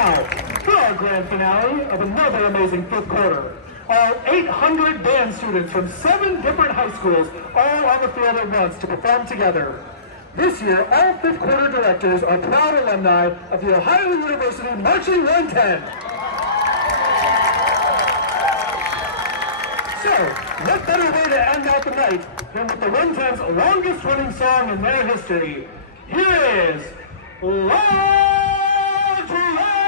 Now, for our grand finale of another amazing fifth quarter, all 800 band students from 7 different high schools all on the field at once to perform together. This year, all fifth quarter directors are proud alumni of the Ohio University Marching 110. So, what better way to end out the night than with the 110's longest running song in their history? Here is Large Lion!